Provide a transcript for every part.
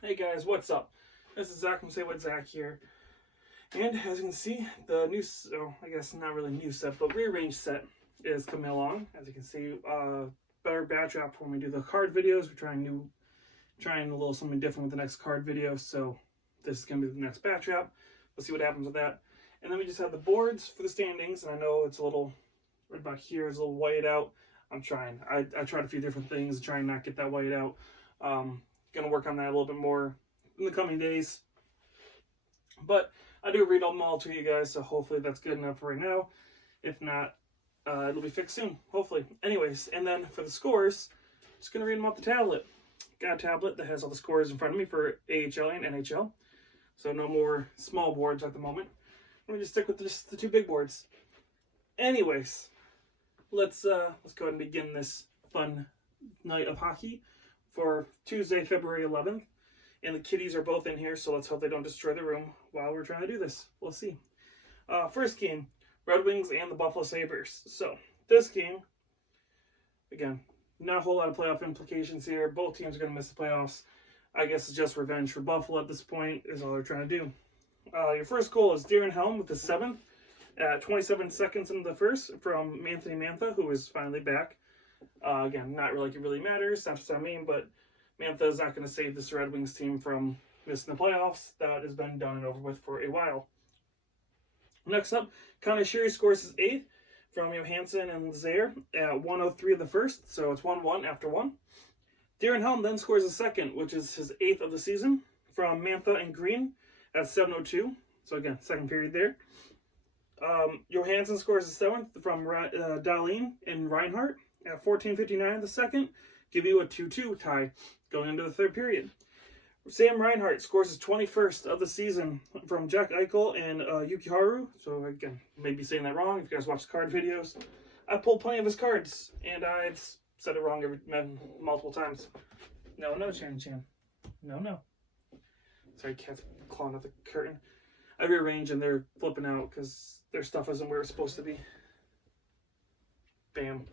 Hey guys, what's up? This is Zach from Say What Zach here. And as you can see, the new, I guess not really new set, but rearranged set is coming along. As you can see, better batch up when we do the card videos. We're trying a little something different with the next card video. So this is going to be the next batch up. We'll see what happens with that. And then we just have the boards for the standings. And I know it's a little, right about here is a little white out. I'm trying. I tried a few different things to try and not get that white out. Going to work on that a little bit more in the coming days. But I do read them all to you guys, so hopefully that's good enough for right now. If not, it'll be fixed soon, hopefully. Anyways, and then for the scores, I'm just going to read them off the tablet. Got a tablet that has all the scores in front of me for AHL and NHL. So no more small boards at the moment. Let me just stick with just the two big boards. Anyways, let's go ahead and begin this fun night of hockey for Tuesday, February 11th. And the kitties are both in here, so let's hope they don't destroy the room while we're trying to do this. We'll see. First game, Red Wings and the Buffalo Sabres. So, this game, again, not a whole lot of playoff implications here. Both teams are going to miss the playoffs. I guess it's just revenge for Buffalo at this point, is all they're trying to do. Your first goal is Darren Helm with the 7th at 27 seconds into the first from Anthony Mantha, who is finally back. Again, not really like it really matters. That's what I mean, but Mantha is not going to save this Red Wings team from missing the playoffs. That has been done and over with for a while. Next up, Conor Sheary scores his 8th from Johansson and Lazaire at 1:03 of the first, so it's 1-1 after 1. Darren Helm then scores his 2nd, which is his 8th of the season, from Mantha and Green at 7:02. So again, second period there. Johansson scores his 7th from Dahlin and Reinhart at 14:59 of the second, give you a 2-2 tie going into the third period. Sam Reinhart scores his 21st of the season from Jack Eichel and Yuki Haru. So again, maybe saying that wrong if you guys watch the card videos. I pulled plenty of his cards, and I've said it wrong multiple times. No, Chan. No. Sorry, cat's clawing at the curtain. I rearranged and they're flipping out because their stuff isn't where it's supposed to be. Bam.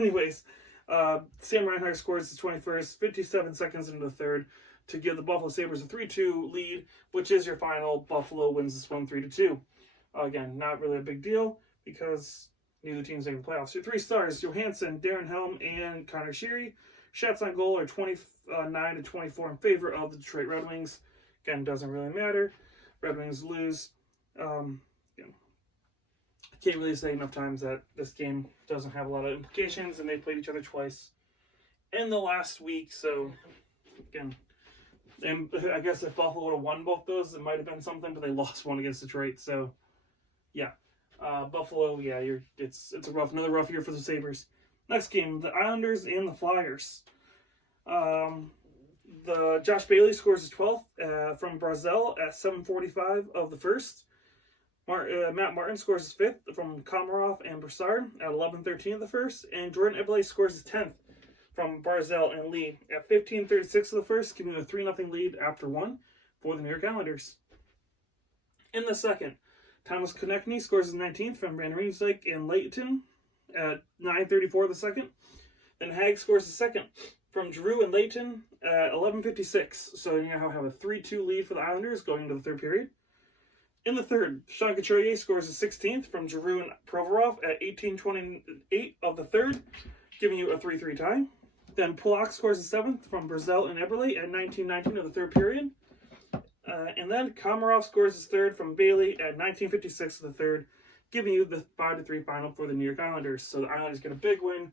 Anyways, Sam Reinhart scores his 21st, 57 seconds into the third to give the Buffalo Sabres a 3-2 lead, which is your final. Buffalo wins this one 3-2. Again, not really a big deal because neither team's making the playoffs. Your 3 stars, Johansson, Darren Helm, and Conor Sheary. Shots on goal are 29-24 in favor of the Detroit Red Wings. Again, doesn't really matter. Red Wings lose. Can't really say enough times that this game doesn't have a lot of implications, and they played each other twice in the last week. So, again, and I guess if Buffalo would have won both those, it might have been something, but they lost one against Detroit. So, yeah, Buffalo, yeah, it's another rough year for the Sabres. Next game, the Islanders and the Flyers. The Josh Bailey scores his 12th from Barzal at 7:45 of the first. Matt Martin scores his 5th from Komarov and Broussard at 11:13 of the first, and Jordan Eberle scores his 10th from Barzal and Lee at 15:36 of the first, giving a 3-0 lead after 1 for the New York Islanders. In the second, Thomas Konechny scores his 19th from Van Riemsdyk and Leighton at 9:34 of the second. Then Hag scores his 2nd from Giroux and Leighton at 11:56. So you now have a 3-2 lead for the Islanders going into the third period. In the third, Sean Couturier scores his 16th from Giroux and Provorov at 18:28 of the third, giving you a 3-3 tie. Then Pulock scores his 7th from Barzal and Eberle at 19:19 of the third period. And then Komarov scores his 3rd from Bailey at 19:56 of the third, giving you the 5-3 final for the New York Islanders. So the Islanders get a big win.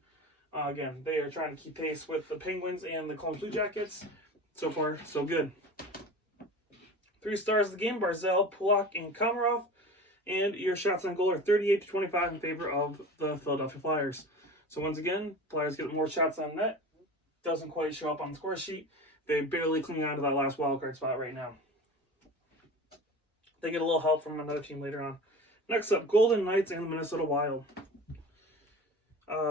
Again, they are trying to keep pace with the Penguins and the Columbus Blue Jackets. So far, so good. 3 stars of the game, Barzal, Pulock, and Komarov. And your shots on goal are 38-25 in favor of the Philadelphia Flyers. So once again, Flyers get more shots on net. Doesn't quite show up on the score sheet. They barely cling on to that last wildcard spot right now. They get a little help from another team later on. Next up, Golden Knights and the Minnesota Wild.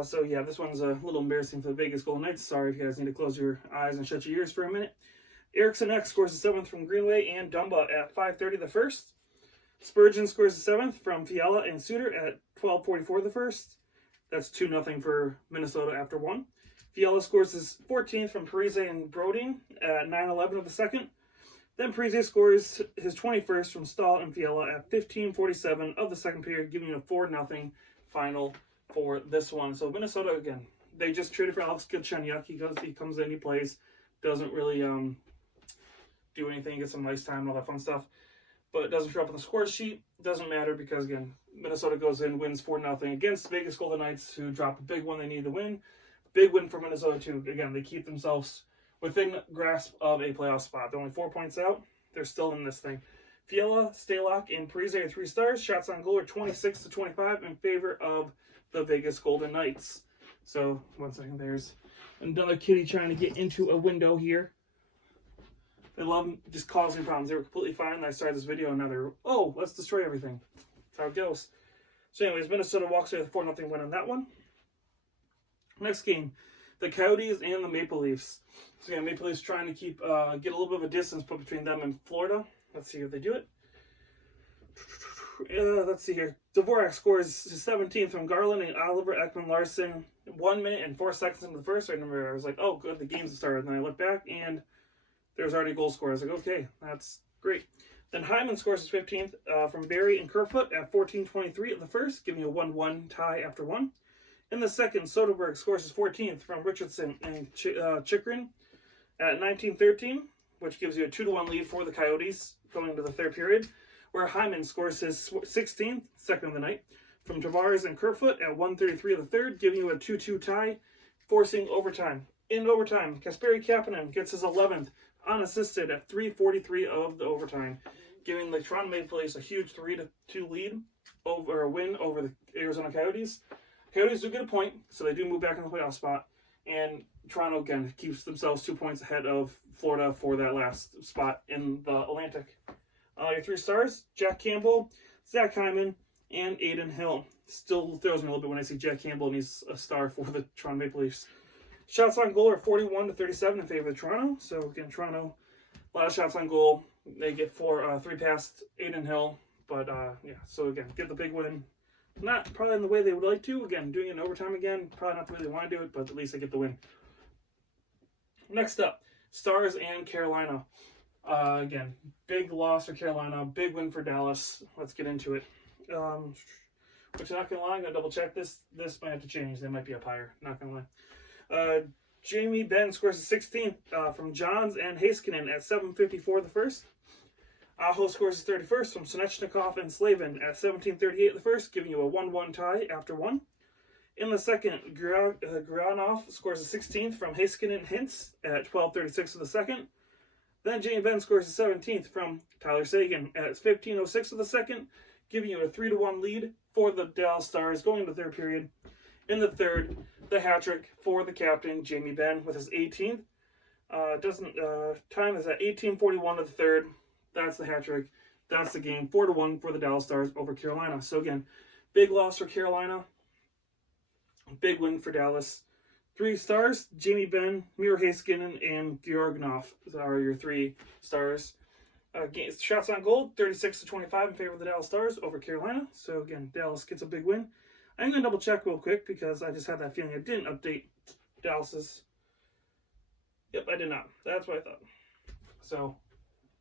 So yeah, this one's a little embarrassing for the Vegas Golden Knights. Sorry if you guys need to close your eyes and shut your ears for a minute. Eriksson Ek scores the 7th from Greenway and Dumba at 5:30 the first. Spurgeon scores the 7th from Fiala and Suter at 12:44 the first. That's 2-0 for Minnesota after 1. Fiala scores his 14th from Parise and Brodin at 9:11 of the second. Then Parise scores his 21st from Stahl and Fiala at 15:47 of the second period, giving you a 4-0 final for this one. So Minnesota, again, they just traded for Alex Galchenyuk. He comes in, he plays, doesn't really do anything, gets some ice time and all that fun stuff. But it doesn't show up on the score sheet. Doesn't matter because, again, Minnesota goes in, wins 4-0 against Vegas Golden Knights, who drop a big one they need to win. Big win for Minnesota, too. Again, they keep themselves within grasp of a playoff spot. They're only 4 points out. They're still in this thing. Fiala, Stalock, and Parise are 3 stars. Shots on goal are 26-25 in favor of the Vegas Golden Knights. So, 1 second, there's another kitty trying to get into a window here. They love just causing problems. They were completely fine. I started this video and now they're, oh, let's destroy everything. That's how it goes. So anyways, Minnesota walks away with a 4-0 win on that one. Next game, the Coyotes and the Maple Leafs. So yeah, Maple Leafs trying to keep, get a little bit of a distance put between them and Florida. Let's see if they do it. Let's see here. Dvorak scores his 17th from Garland and Oliver Ekman-Larsson 1 minute and 4 seconds into the first. I remember I was like, oh, good, the game's started. And then I looked back and there's already a goal scored. I was like, okay, that's great. Then Hyman scores his 15th from Barrie and Kerfoot at 14:23 of the first, giving you a 1-1 tie after 1. In the second, Soderberg scores his 14th from Richardson and Chychrun at 19:13, which gives you a 2-1 lead for the Coyotes going into the third period, where Hyman scores his 16th, second of the night, from Tavares and Kerfoot at 1:33 of the third, giving you a 2-2 tie, forcing overtime. In overtime, Kasperi Kapanen gets his 11th, unassisted at 3:43 of the overtime, giving the Toronto Maple Leafs a huge 3-2 lead over a win over the Arizona Coyotes. Coyotes do get a point, so they do move back in the playoff spot, and Toronto again keeps themselves 2 points ahead of Florida for that last spot in the Atlantic. Your 3 stars: Jack Campbell, Zach Hyman, and Aiden Hill. Still throws me a little bit when I see Jack Campbell and he's a star for the Toronto Maple Leafs. Shots on goal are 41-37 in favor of Toronto. So again, Toronto, a lot of shots on goal. They get 3 past Aiden Hill. But yeah, so again, get the big win. Not probably in the way they would like to. Again, doing it in overtime again. Probably not the way they want to do it, but at least they get the win. Next up, Stars and Carolina. Again, big loss for Carolina. Big win for Dallas. Let's get into it. Which I'm not going to lie, I'm going to double check this. This might have to change. They might be up higher. Not going to lie. Jamie Benn scores the 16th from Johns and Heiskanen at 7:54 the first. Aho scores his 31st from Sonechnikov and Slavin at 17:38 the first, giving you a 1-1 tie after 1. In the second, Gurianov scores the 16th from Heiskanen and Hintz at 12:36 of the second. Then Jamie Benn scores the 17th from Tyler Seguin at 15:06 of the second, giving you a 3-1 lead for the Dallas Stars going into the third period. In the third, the hat trick for the captain, Jamie Benn, with his 18th. Time is at 18:41 of the third. That's the hat trick. That's the game. 4-1 for the Dallas Stars over Carolina. So again, big loss for Carolina. Big win for Dallas. 3 stars, Jamie Benn, Miro Heiskanen, and Georgiev are your 3 stars. Shots on goal, 36-25 in favor of the Dallas Stars over Carolina. So again, Dallas gets a big win. I'm going to double check real quick because I just had that feeling I didn't update Dallas's. Yep, I did not. That's what I thought. So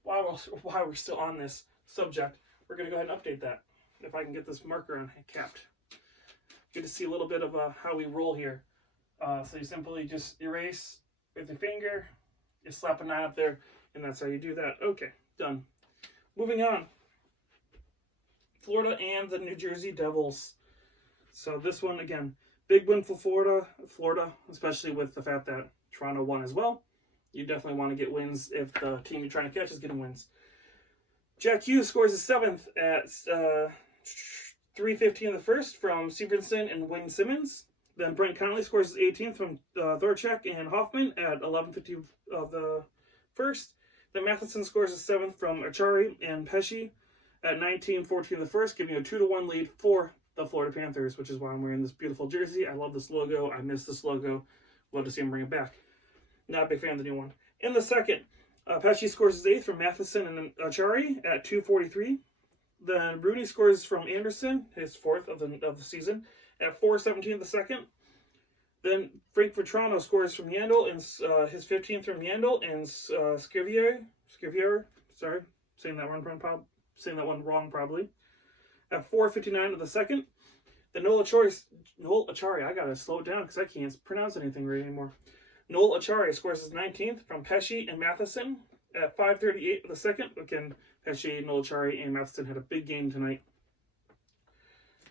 while we're still on this subject, we're going to go ahead and update that. If I can get this marker on capped. Good to see a little bit of how we roll here. So you simply just erase with your finger, you slap a 9 up there, and that's how you do that. Okay, done. Moving on. Florida and the New Jersey Devils. So this one, again, big win for Florida, especially with the fact that Toronto won as well. You definitely want to get wins if the team you're trying to catch is getting wins. Jack Hughes scores his 7th at 3:15 in the first from Severson and Wayne Simmons. Then Brent Connolly scores his 18th from Thorchek and Hoffman at 11:50 of the first. Then Matheson scores his 7th from Achari and Pesci at 19:14 of the first, giving you a 2-1 lead for the Florida Panthers, which is why I'm wearing this beautiful jersey. I love this logo. I miss this logo. Love to see him bring it back. Not a big fan of the new one. In the second, Pesci scores his 8th from Matheson and Achari at 2:43. Then Rooney scores from Anderson, his 4th of the season, at 4:17 of the second. Then Frankfurt Toronto scores from Yandel, and his 15th from Yandel, and Scrivier, sorry, saying that one wrong probably. At 4:59 of the second, the Noel Acciari, I gotta slow it down because I can't pronounce anything right anymore. Noel Acciari scores his 19th from Pesce and Matheson at 5:38 of the second. Again, Pesce, Noel Acciari, and Matheson had a big game tonight.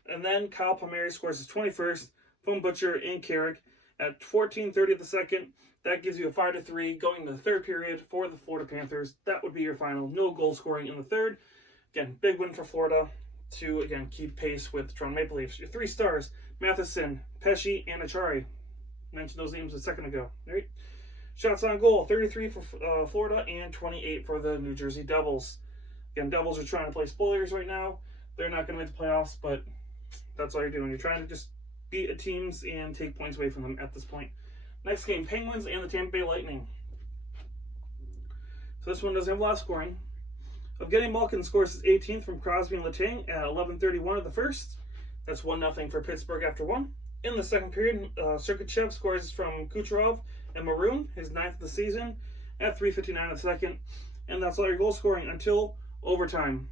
And then Kyle Palmieri scores his 21st from Butcher and Carrick at 14:30 of the second. That gives you a 5-3 going to the third period for the Florida Panthers. That would be your final. No goal scoring in the third. Again, big win for Florida to, again, keep pace with the Toronto Maple Leafs. Your 3 stars, Matheson, Pesce, and Acciari. Mentioned those names a second ago. Right? Shots on goal, 33 for Florida and 28 for the New Jersey Devils. Again, Devils are trying to play spoilers right now. They're not going to make the playoffs, but that's all you're doing. You're trying to just beat teams and take points away from them at this point. Next game, Penguins and the Tampa Bay Lightning. So this one doesn't have a lot of scoring. Evgeny Malkin scores his 18th from Crosby and Letang at 11:31 of the first. That's 1-0 for Pittsburgh after 1. In the second period, Sergachev scores from Kucherov and Maroon, his 9th of the season, at 3:59 of the second. And that's all your goal scoring until overtime,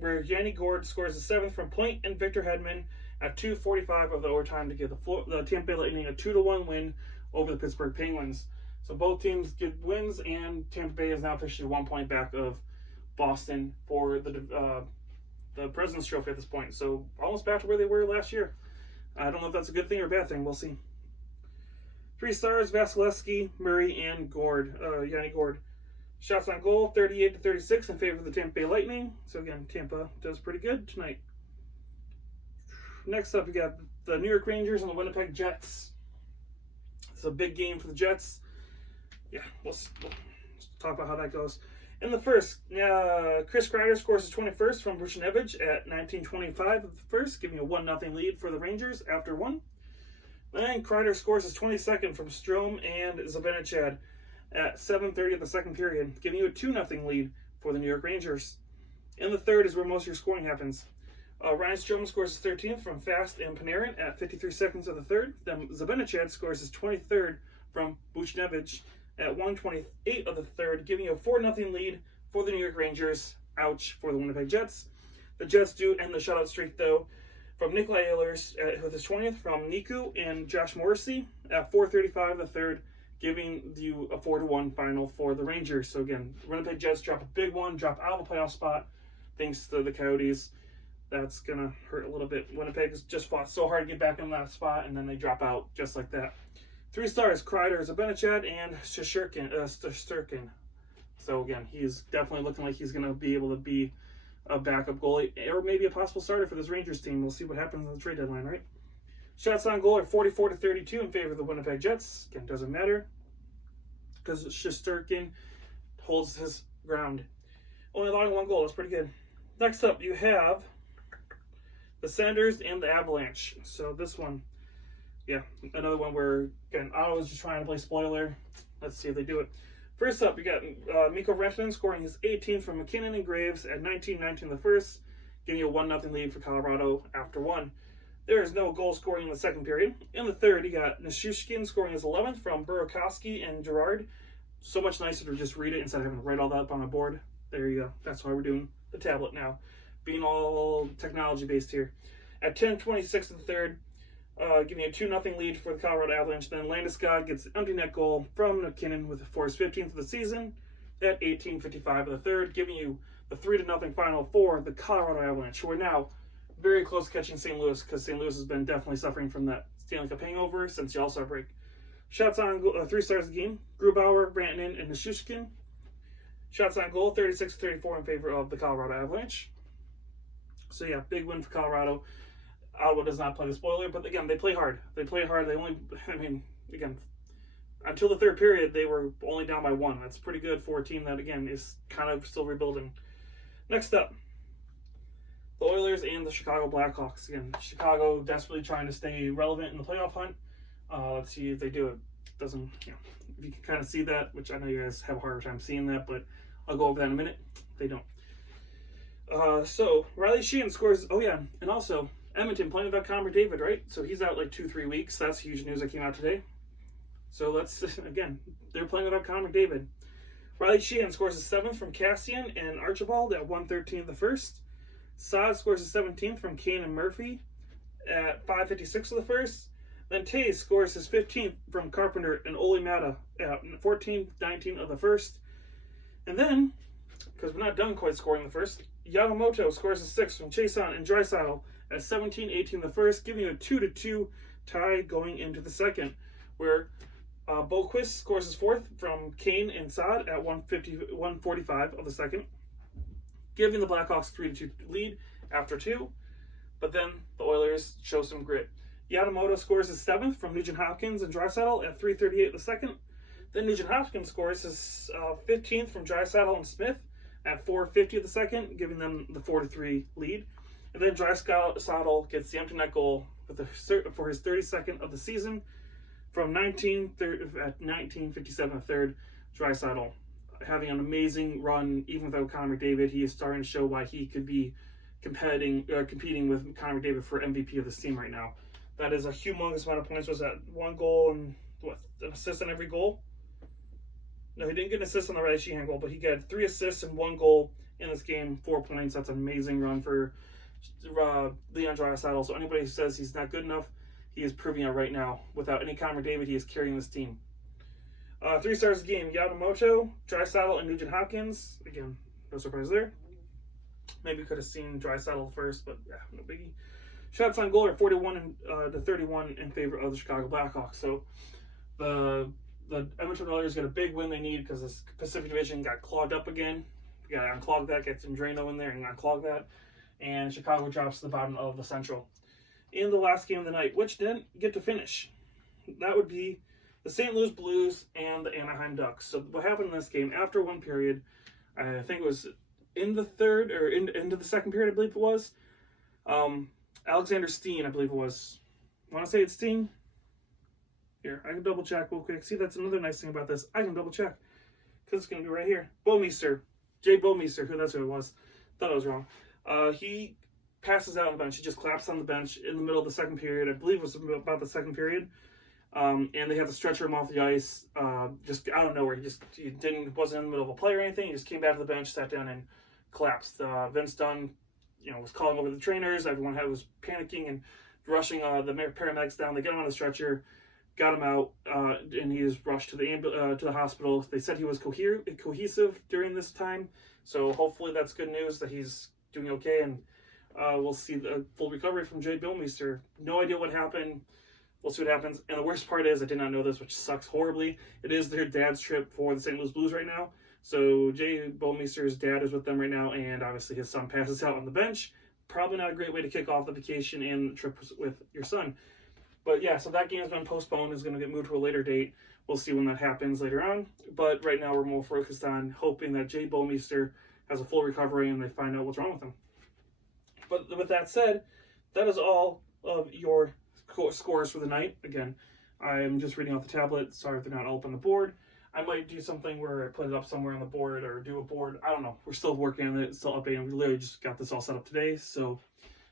where Yanni Gourde scores the 7th from Point and Victor Hedman at 2:45 of the overtime to give the Tampa Bay Lightning a 2-1 win over the Pittsburgh Penguins. So both teams get wins, and Tampa Bay is now officially 1 point back of Boston for the President's Trophy at this point. So almost back to where they were last year. I don't know if that's a good thing or a bad thing. We'll see. 3 stars, Vasilevsky, Murray, and Gourde, Yanni Gourde. Shots on goal, 38-36 in favor of the Tampa Bay Lightning. So again, Tampa does pretty good tonight. Next up, we got the New York Rangers and the Winnipeg Jets. It's a big game for the Jets. Yeah, we'll talk about how that goes. In the first, Chris Kreider scores his 21st from Buchnevich at 19:25 of the first, giving a 1-0 lead for the Rangers after 1. Then Kreider scores his 22nd from Strome and Zibanejad at 7:30 of the second period, giving you a 2-0 lead for the New York Rangers. In the third is where most of your scoring happens. Ryan Strome scores his 13th from Fast and Panarin at 53 seconds of the third. Then Zibanejad scores his 23rd from Buchnevich at 1:28 of the third, giving you a 4-0 lead for the New York Rangers. Ouch for the Winnipeg Jets. The Jets do end the shutout streak, though, from Nikolai Ehlers with his 20th from Niku and Josh Morrissey at 4:35 of the third, giving you a 4-1 final for the Rangers. So again, Winnipeg Jets drop a big one, drop out of a playoff spot thanks to the Coyotes. That's going to hurt a little bit. Winnipeg has just fought so hard to get back in that spot, and then they drop out just like that. 3 stars, Kreider, Zibanejad, and Shesterkin. So again, he's definitely looking like he's going to be able to be a backup goalie, or maybe a possible starter for this Rangers team. We'll see what happens on the trade deadline, right? Shots on goal are 44-32 in favor of the Winnipeg Jets. Again, doesn't matter because Shesterkin holds his ground. Only allowing 1 goal. That's pretty good. Next up, you have the Senators and the Avalanche. So this one, yeah, another one where, again, Ottawa's just trying to play spoiler. Let's see if they do it. First up, you got Mikko Rantanen scoring his 18th from McKinnon and Graves at 19:19 the first, giving you a 1-0 lead for Colorado after 1. There is no goal scoring in the second period. In the third, you got Nichushkin scoring his 11th from Burakovsky and Girard. So much nicer to just read it instead of having to write all that up on a board. There you go. That's why we're doing the tablet now, being all technology-based here. At 10:26 in the third, giving a 2-0 lead for the Colorado Avalanche. Then Landeskog gets an empty net goal from McKinnon for his 15th of the season at 18:55 of the third, giving you the 3-0 final for the Colorado Avalanche, who are now very close to catching St. Louis, because St. Louis has been definitely suffering from that Stanley Cup hangover since the All-Star break. Shots on goal, 3 stars of the game, Grubauer, Rantanen, and Nichushkin. Shots on goal, 36-34 in favor of the Colorado Avalanche. So yeah, big win for Colorado. Ottawa does not play the spoiler, but again, they play hard. They play hard. They only, again, until the third period, they were only down by 1. That's pretty good for a team that, again, is kind of still rebuilding. Next up, the Oilers and the Chicago Blackhawks. Again, Chicago desperately trying to stay relevant in the playoff hunt. Let's see if they do it. Doesn't, you can kind of see that, which I know you guys have a harder time seeing that, but I'll go over that in a minute. They don't. So Riley Sheehan scores. Oh yeah, and also Edmonton playing without Connor McDavid, right? So he's out like 2-3 weeks. That's huge news that came out today. So let's, again, they're playing without Connor McDavid. Riley Sheehan scores his 7th from Cassian and Archibald at 1:13 of the first. Saad scores his 17th from Kane and Murphy at 5:56 of the first. Then Tays scores his 15th from Carpenter and Ole Mata at 14:19 of the first. And then, because we're not done quite scoring the first, Yamamoto scores his 6th from Chason and Draisaitl at 17:18 of the first, giving a 2-2 tie going into the second, where Boquist scores his 4th from Kane and Saad at 1:45 of the second, giving the Blackhawks 3-2 lead after 2. But then the Oilers show some grit. Yamamoto scores his 7th from Nugent Hopkins and Draisaitl at 3:38 of the second. Then Nugent Hopkins scores his 15th from Draisaitl and Smith at 4:50 of the second, giving them the 4-3 lead. And then Draisaitl gets the empty net goal for his 32nd of the season from 19:57 of third. Draisaitl having an amazing run even without Connor McDavid. He is starting to show why he could be competing with Connor McDavid for MVP of this team right now. That is a humongous amount of points. Was that 1 goal and an assist on every goal? No, he didn't get an assist on the Riley Sheehan goal, but he got 3 assists and 1 goal in this game, 4 points. That's an amazing run for Leon Draisaitl. So anybody who says he's not good enough, he is proving it right now. Without any Connor McDavid, he is carrying this team. 3 stars of the game: Yamamoto, Draisaitl, and Nugent Hopkins. Again, no surprise there. Maybe we could have seen Draisaitl first, but yeah, no biggie. Shots on goal are 41-31 in favor of the Chicago Blackhawks. So the Edmonton Oilers get a big win they need because the Pacific Division got clogged up again. You got to unclog that, get some Drano in there and unclog that. And Chicago drops to the bottom of the Central. In the last game of the night, which didn't get to finish, that would be the St. Louis Blues and the Anaheim Ducks. So what happened in this game, after one period, I think it was in the third, or into the second period, I believe it was, Alexander Steen, I believe it was. I want to say it's Steen? Here, I can double check real quick. See, that's another nice thing about this. I can double check, because it's going to be right here. Jay Bomeister, that's who it was. Thought I was wrong. He passes out on the bench. He just collapsed on the bench in the middle of the second period. I believe it was about the second period. And they had to stretcher him off the ice, just out of nowhere. He wasn't in the middle of a play or anything. He just came back to the bench, sat down, and collapsed. Vince Dunn, was calling over the trainers. Everyone was panicking and rushing the paramedics down. They got him on the stretcher, got him out, and he was rushed to the hospital. They said he was cohesive during this time, so hopefully that's good news that he's doing okay, and we'll see the full recovery from Jay Bomeister. No idea what happened. We'll see what happens. And the worst part is, I did not know this, which sucks horribly. It is their dad's trip for the St. Louis Blues right now. So Jay Bomeister's dad is with them right now, and obviously his son passes out on the bench. Probably not a great way to kick off the vacation and the trip with your son. But yeah, so that game has been postponed. It's going to get moved to a later date. We'll see when that happens later on. But right now we're more focused on hoping that Jay Bomeister has a full recovery and they find out what's wrong with him. But with that said, that is all of your scores for the night. Again, I'm just reading off the tablet. Sorry if they're not all up on the board. I might do something where I put it up somewhere on the board or do a board. I don't know. We're still working on it. It's still updating. We literally just got this all set up today. So,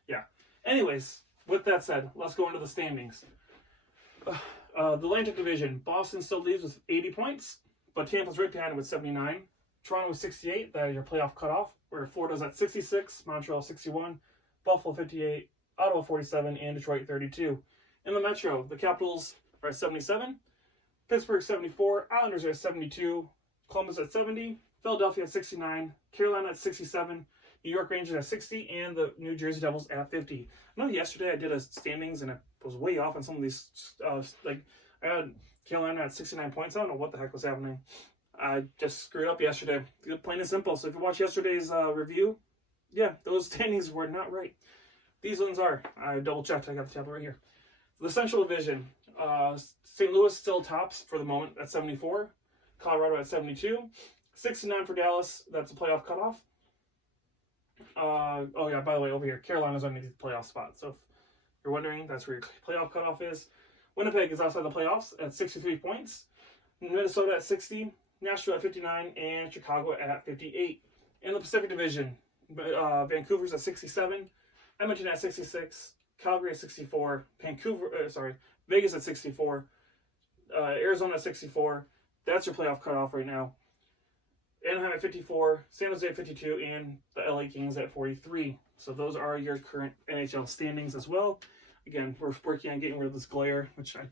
yeah. Anyways, with that said, let's go into the standings. The Atlantic Division. Boston still leads with 80 points, but Tampa's right behind it with 79. Toronto with 68. That is your playoff cutoff. Where Florida's at 66. Montreal 61. Buffalo 58. Ottawa 47. And Detroit 32. In the Metro, the Capitals are at 77. Pittsburgh 74, Islanders are at 72, Columbus at 70, Philadelphia at 69, Carolina at 67, New York Rangers at 60, and the New Jersey Devils at 50. I know yesterday I did a standings and I was way off on some of these, I had Carolina at 69 points. I don't know what the heck was happening. I just screwed up yesterday. Plain and simple. So if you watch yesterday's review, yeah, those standings were not right. These ones are. I double checked. I got the tablet right here. The Central Division. St. Louis still tops for the moment at 74. Colorado at 72. 69 for Dallas. That's a playoff cutoff. Oh yeah, by the way, over here, Carolina's underneath the playoff spot. So if you're wondering, that's where your playoff cutoff is. Winnipeg is outside the playoffs at 63 points. Minnesota at 60. Nashville at 59. And Chicago at 58. In the Pacific Division, Vancouver's at 67. Edmonton at 66. Calgary at 64, Vegas at 64, Arizona at 64. That's your playoff cutoff right now. Anaheim at 54, San Jose at 52, and the LA Kings at 43. So those are your current NHL standings as well. Again, we're working on getting rid of this glare, which I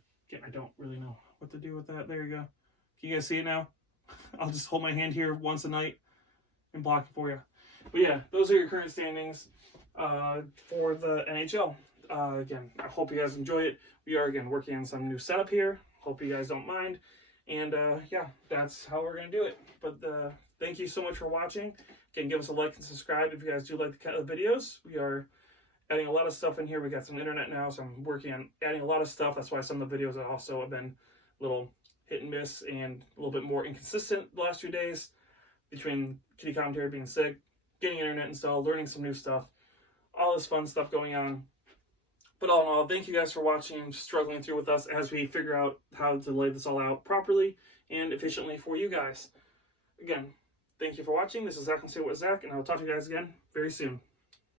don't really know what to do with that. There you go. Can you guys see it now? I'll just hold my hand here once a night and block it for you. But yeah, those are your current standings for the NHL. Again, I hope you guys enjoy it. We are, again, working on some new setup here. Hope you guys don't mind. And yeah, that's how we're going to do it. But thank you so much for watching. Again, give us a like and subscribe if you guys do like the kind of videos. We are adding a lot of stuff in here. We got some internet now, so I'm working on adding a lot of stuff. That's why some of the videos also have been a little hit and miss and a little bit more inconsistent the last few days between Kitty commentary being sick, getting internet installed, learning some new stuff, all this fun stuff going on. But all in all, thank you guys for watching and struggling through with us as we figure out how to lay this all out properly and efficiently for you guys. Again, thank you for watching. This is Zach from Say What Zach, and I will talk to you guys again very soon.